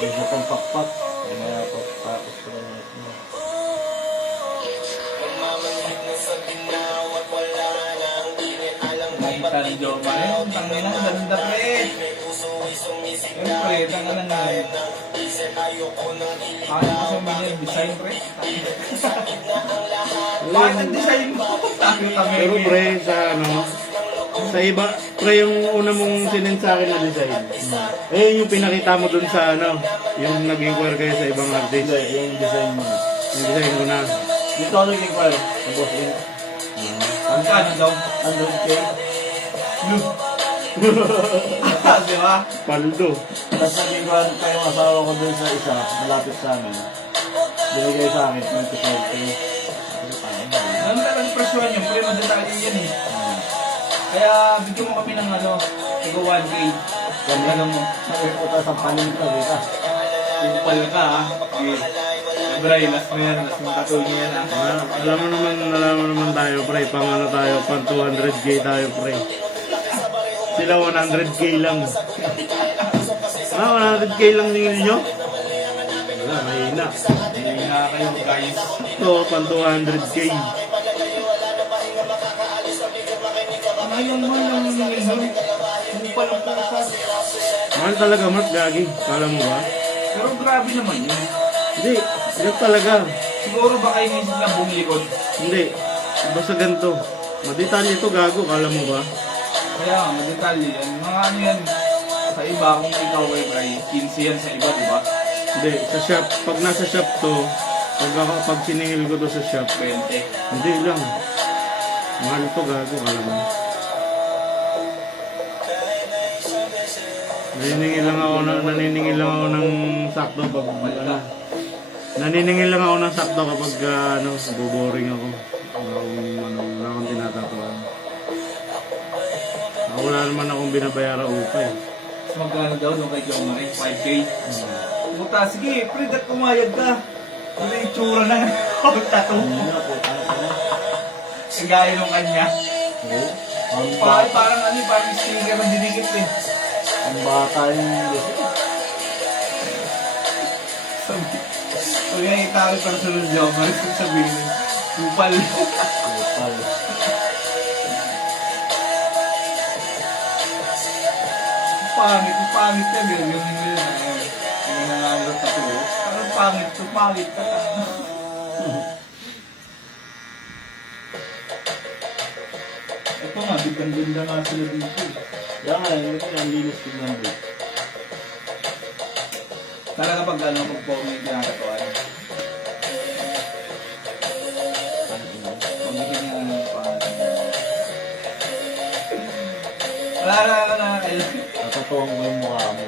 Huwag mo pang pakpak. Ay, mga pakpakos ko na natin. Nagmamahit na sa ginaw at wala nang di rin alam kung ba't Nakita ni Joma. Eh, tangin na, ganda pre. Siyempre, tanga na nga. Kaya ko sa mga design pre. Bakit ang design mo? Tayo kami. Pero, pre, sa ano, Sa iba, pre, yung una mong sinend sa akin na design. Eh, yung pinakita mo dun sa ano, yung nag-inquire kayo sa ibang artist. Hindi, yung design mo na. Yung design mo na. Dito ako nag-inquire. Tapos yung Ang kano daw? 100K. Di ba? Paldo. Tapos nag-inquire pa yung asawa ko dun sa isa, malapit sa amin. Binigay sa akin 25K. Ano talagang presyohan yun? Pre, madetalye yan eh. Kaya bigyan mo kami ng ano, tigo 1K. Ganda mo. Nakiputa sa panin ka, dito. Kupal ka ha. Okay. Bray, last mo yan. Last mo tattoo niya yan ha. Alam mo naman tayo, pre. Pang ano tayo, pang 200k tayo, pre. Sila 100k lang. 100k lang ningil nyo? Wala, mahina. Hindi na kayo guys. Ito, pang 200k. Ngayon mo lang yung kupal ang putas. Mahal talaga, Mark, gagi. Kala mo ba? Pero grabe naman yun. Hindi, yun talaga. Siguro ba kayo minsan na bumilikod? Hindi. Basta ganito. Madetalye ito, gago. Kala mo ba? Kaya nga, madetalye yan. Mga ano yan. Sa iba, kung ikaw ay Bray, 15 yan sa iba, di ba? Hindi, sa shop. Pag nasa shop to, pag siningil ko to sa shop, 20. hindi lang. Mahal ito, gago. Kala mo. Naniningil lang ako ng sakto pag ano. Naniningil lang ako ng sakto kapag ano, boboring ako. Wala akong tinatatuan. Ako wala naman akong binabayara upa eh. Mas magkano daw nung kay John Marie? 5K? Puta, sige, pre, dat pumayag ka. Ano yung tsura na tattoo? Ang gaya nung kanya. Parang ano, parang sticker ang dinikit eh. Ang bata yung Pag yung itawag para sa John Marie, kung sabihin, kupal. Kupal. Pangit yan, yun yung nangangarap tattoo. Parang pangit ka. Ito nga, ganda nga sila dito. Kaya nga, hindi ko yung linis tignan mo. Talaga pag ano, pag-pogi yung tinatatuan. Pag-bigyan niya ano, wala na kayo. Natatuwang mo yung mukha mo.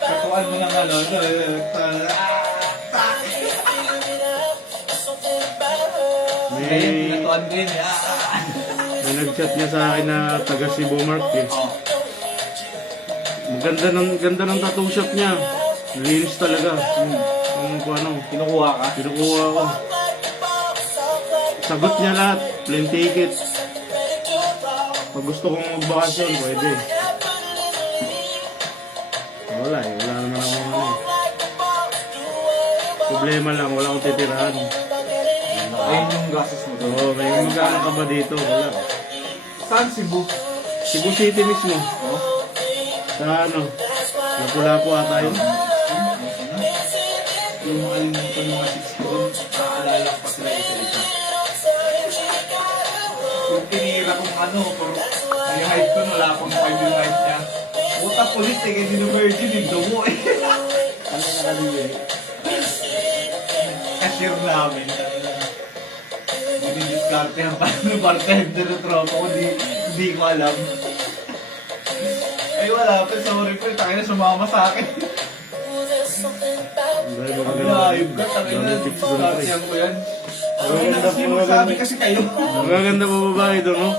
Tatuan mo ng ano, ngayon, tinatuan ko yun. May nag-chat niya sa akin na taga Cebu Mark eh. Ganda ng tattoo shop niya. Linis talaga. Kung ano, Kinukuha ka? kinukuha ko. Sagot niya lahat. Plane ticket. Pag gusto kong magbakasyon, pwede. Wala eh. Wala naman ako ano eh. Problema lang, wala akong titirahan. Ayun yung gastos mo doon. Oo, may magkano ka ba dito? Wala. Saan Cebu? Cebu City mismo. Sa ano? Lapu-Lapu ata yun. Yung makalimutan yung mga 6 ko, naaalala ko pa sila isa-isa. Yung tinira kong ano, yung height ko, wala pang 5 yung height niya. Puta pulis eh, kasi yung virgin yung dugo eh. Ano na kalibig? Cashier namin. Dinidiskarte ang bartender na tropa ko, hindi ko alam. Ay wala, pero sorry po, tayo na sumama sa akin. Dahil Ang magaganda. live ka, tayo na, Tips doon, pre. diskartehan ko yan. Ay na kasi magsabi kasi kayo. Magaganda pa babae doon, no?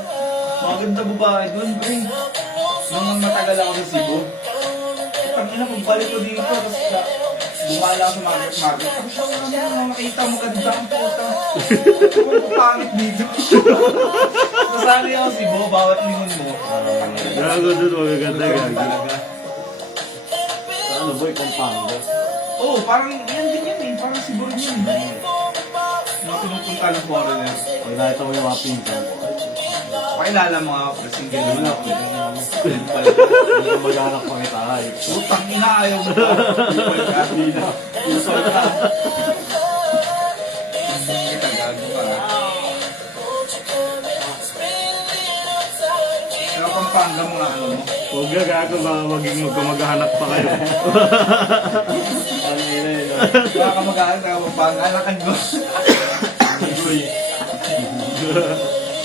Maganda babae doon, pre. Nung matagal ako sa Cebu, tangina, pagbalik ko dito, tapos bumala ako sa market. Sabi siya, ano, makita mo ganda ang puta. Kung pangit dito. Nasali ako Cebu, bawat lingon mo. Gago doon, magaganda, gago. Talaga. Ano boy, Pampanga? Oo, parang yan din yan eh. Parang Cebu rin yan. Mga pinupunta ng foreigner. Pag nakita mo yung mga pinsan ko, Pakilala mo nga ako, single ayun naman na, ako. pwede na ako. Hindi ka mag-anak pa kita, ay. Putang ina, ayaw mo ba? Hindi na. Usol ka. Kita gago ka. Pampanga mga ano mo. Huwag ka gago, baka maging magkamag-anak pa kayo. Ano yun eh, no? Baka kamag-anak na Pampanga, anakan mo.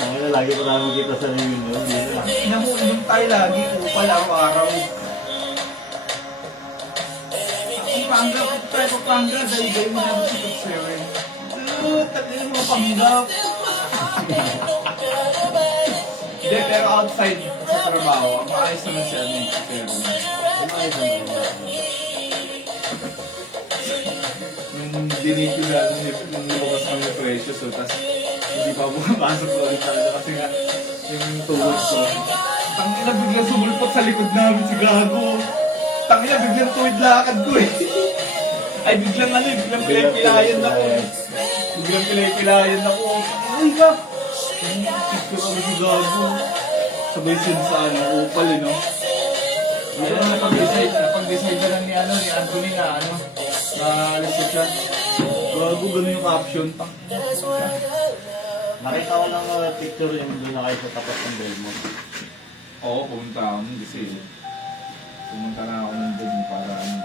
Ang ina, lagi ko namin kita sa reunion. Ina mo, inom tayo lagi, upal araw-araw. Pampanga, kung tayo Pampanga, dahil mo namin si Pag-7. Tatlong mga panggap. Hindi, pero outside sa trabaho, maayos naman siya ano yung Yung dinate ko na, nung lumabas kami presyo, so tas hindi pa bumapasok sa ulit talaga kasi nga yung tuhod ko. Tangina biglang sumulpot sa likod namin si Gago. Tangina biglang tuwid lakad ko eh. Ay biglang ano, biglang pilay-pilayan ako. Biglang pilay-pilayan ako. Ay ka! Picture kami si Gago. Sabay sin sa ano, upal eh no. Ano napag-decide na lang ni Anthony na ano, na alis siya. Gago, ganun yung caption. Nakita ko ng picture yung doon na kayo sa tapat ng Belmont. Oo, pumunta ako nun kasi pumunta na ako nun doon para ano.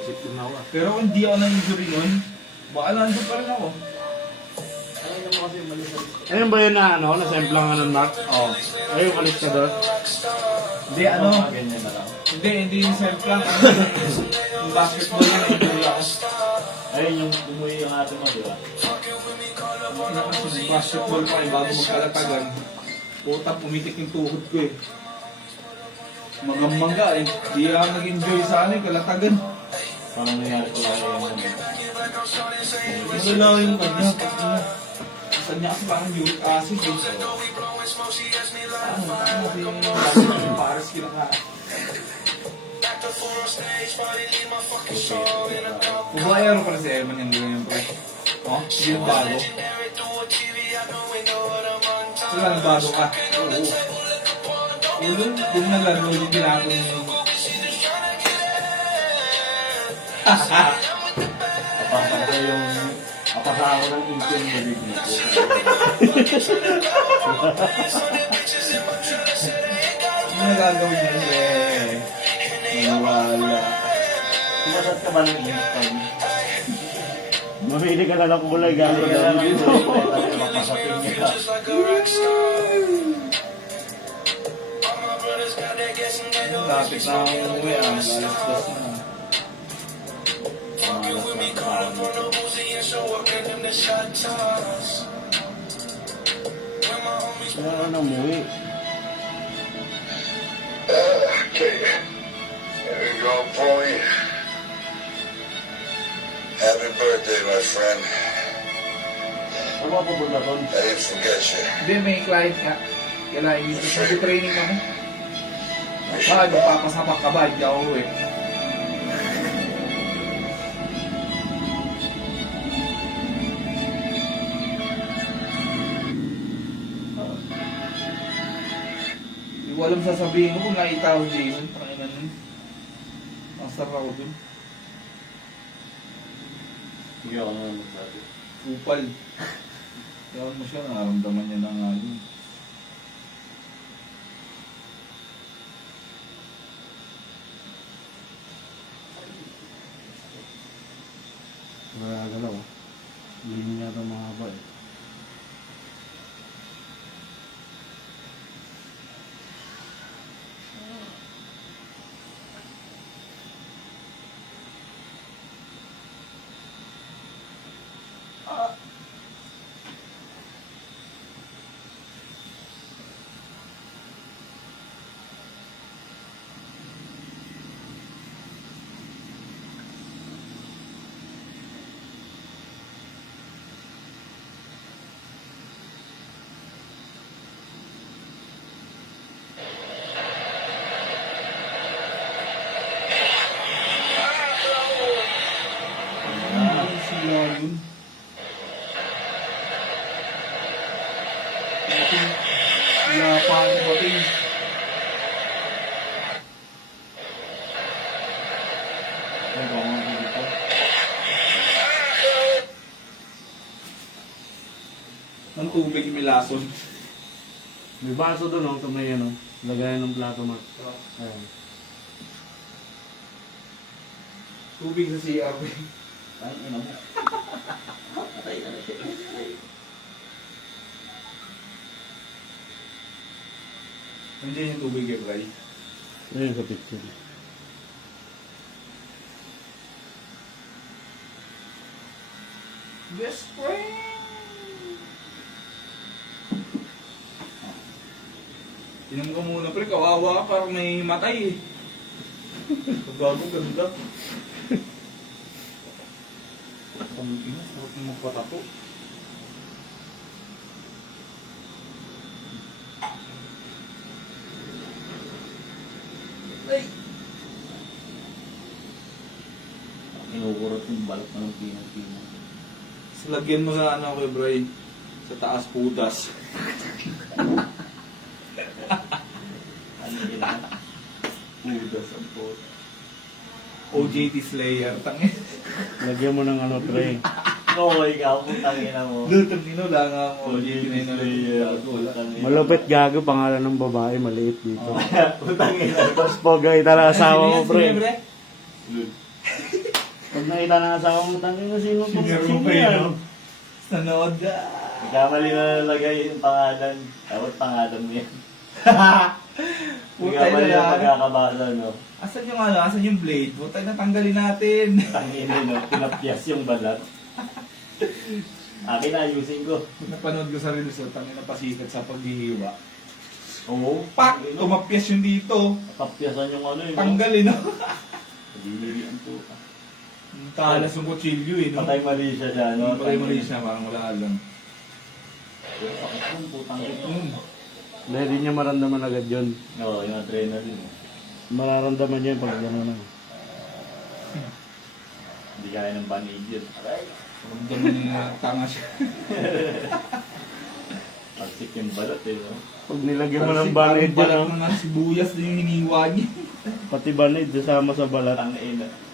Isip ko na ako. Pero kung hindi ako na-injury nun, baka nandun pa rin ako. Ayun ba yun na ano, nasemplang ka ng Mac? Oo. Ayun, kalit ka doon. Hindi ano, Ganyan na lang. hindi yung self lang. Yung basketball yun, na-injury ako. Ayun yung umuwi yung ate mo, di ba? Yung basketball ko ay bago magkalatagan. Puta, pumitik yung tuhod ko eh. Magamangga eh. Di ako nag-enjoy sa ano eh, kalatagan. Parang nangyari ko lang yung ano. Ano lang yung kanya. Saan niya kasi parang uric acid eh. Ano, pares kinaka. Bumayaro pala si Elman yung ganyan pre. Oh, hindi yung bago. Wala nang bago ka. Oo. Ulo, kung nalaro yung ginapon yung... Kapasok ko yung... Kapasok ko ng intin na big mo. Ano nagagawin niya eh? Nawala. Sumasat ka ba ng instant? Mamili ka na ng kulay gago Kaya doon. lang yung mapasakin niya. Lapit na ako umuwi ah. Alas dos na. Kaya ka na umuwi. Okay. Here we go, boy. Happy birthday, my friend. Ano ba pupunta doon? I didn't forget you. Hindi, may client nga. Kailangan yung training kami. Wish Baka you luck. papasapak ka ba? Hindi ako uwi. Hindi ko alam sasabihin ko kung nakita ko si Jason. Pakinan nun. Masar ako dun. Sige ako naman magsabi. Kupal. Kaya mo siya, nararamdaman niya na nga yun. Magagalaw. Hindi niya ito mahaba eh. Ano sila yun? Wala pa ako pati. Ay, baka mo dito. Ang ng tubig, may lason. May baso doon, no? Ito may ano. Lagayan ng plato, Mark. Ayan. Tubig sa CR. Ay, ina mo. Nandiyan yung tubig eh, Bray. Ayan sa picture. Best friend! Inom ka muna, pre. Kawawa ka, parang may matay eh. Pagbago, ganda. Ang ina, sarap na magpatato. Ay! Inukurot yung balot na ng pinang-pinang. Lagyan mo sa ano ko, Bray. Sa taas putas. Ano yun? Putas ang pot. OJT Slayer, tangin. Lagyan mo ng ano, pre. Oo, ikaw, putang ina mo. Lutang nino lang ang OJT Slayer, putang ina. Malupit gago, pangalan ng babae, maliit dito. Putang ina. Tapos pogay tala asawa mo, pre. Bre? Pag nakita ng asawa mo, tangin na sino itong Senior sino mo pa yan? no? Nanood ka. Nagkamali na nalagay yung pangalan. Dapat pangalan mo yan. Putay Nagkamali na na. pagkakabasa, no? Asan yung ano? Asan yung blade? Putay na tanggalin natin. Tangin no? Pinapyas yung balat. Akin ayusin ko. Napanood ko sa reels, tangin na pasikat sa paghihiwa. Oo. Pak! Tumapyas yung dito. Tapyasan yung ano yun. Tanggalin no? Pagdilili ang tuka. Talas yung kutsilyo eh no? Patay mali siya dyan, no? Patay mo rin siya, parang wala lang. Sakit yung putang ito. Dahil di niya maramdaman agad yun. Oo, yung adrenaline. Mararamdaman niya yun pag gano'n na. Hindi kaya ng banig yun. Aray! Ramdaman niya na tanga siya. Pagsik yung balat eh, no? Pag nilagyan mo ng banid Balat yun, na nga, sibuyas din yung hiniwa niya. pati banid, kasama sa balat. Tang ina.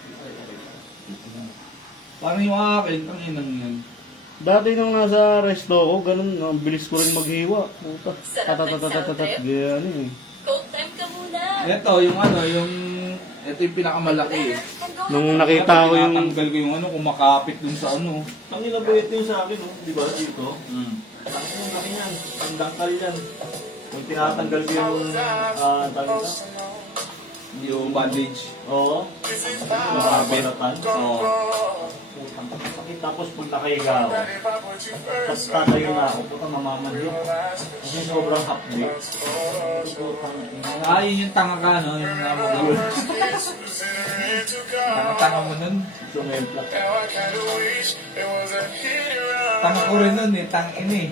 Parang yung akin, ang inang yan. Dati nung nasa resto ko, ganun, ang bilis ko rin maghiwa. Puta. Sarap ng sound trip. Ganyan eh. Coke time ka muna. Ito, yung ano, ito yung pinakamalaki eh. Nung nakita ko yung... Tinatanggal ko yung ano, kumakapit dun sa ano. Ang inabuhit yung sa akin, no? Di ba? Dito. Hmm. Ang laki yan. Ang dangkal yan. Kung tinatanggal ko yung... tawag ito? Yung bandage. Oo. Kumakapit. Oo. Putang sakit. Tapos pag nakahiga ako, tapos tatayo na ako, putang mamamadyo. Kasi sobrang hapdi. Putang ina. Ah, yun yung tanga ka, no? Yung namagawin. Tanga-tanga mo nun. Sumempla. Tanga ko rin nun eh, tangin eh.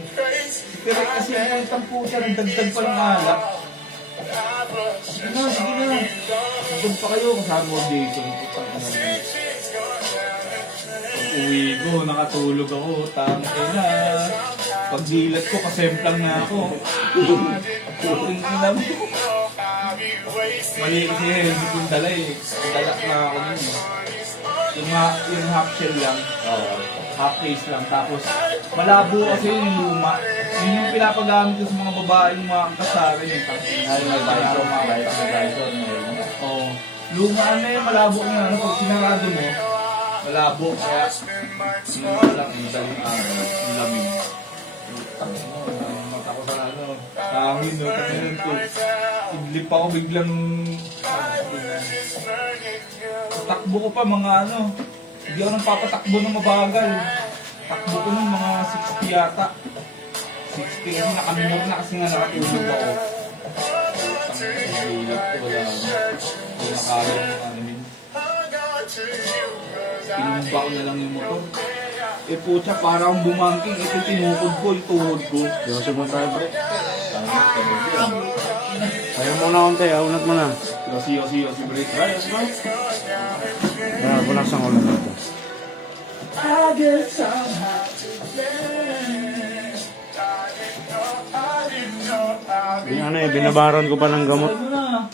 Pero kasi yung tampusa, nagdagdag pa ng alak. Sige na, sige na. Doon pa kayo, kasama mo Jason. Putang ina mo. Pag-uwi ko, nakatulog ako, tangin na. Pagdilat ko, kasemplang na ako. Putang ina mo. Mali kasi helmet yung dala eh. Dala na ako nun eh. Yung half shell lang. Oo. Half case lang. Tapos, malabo kasi yung luma. Yun yung pinapagamit ko sa mga babae, yung mga kasarin. Yung tangin. Ay, may visor, may visor, meron. Oo. Luma na yun, malabo yung ano. Pag sinarado mo, malabo. Kaya, yung lang, yung daling araw, yung lamig. Tangin mo, mata ko sa ano. Tangin, no, tangin ko. Idlip ako biglang... Takbo ko pa mga ano. Hindi ako nang papatakbo ng mabagal. Takbo ko ng mga 60 yata. 60 kasi nakamimot na kasi nga nakatulog ako. Tangin ko, wala ako. Hindi nakaya yung ano yun. Pinumba ko na lang yung motor. Eh putya, para akong bumangking. Ito tinukod ko, yung tuhod ko. Yosef mo tayo, pre. Tangin, tangin yan. Ayaw mo na konti, unat mo na. Yosi, break. Kaya kulang sa ulan natin. Yung ano eh, binabaran ko pa ng gamot. Ano na?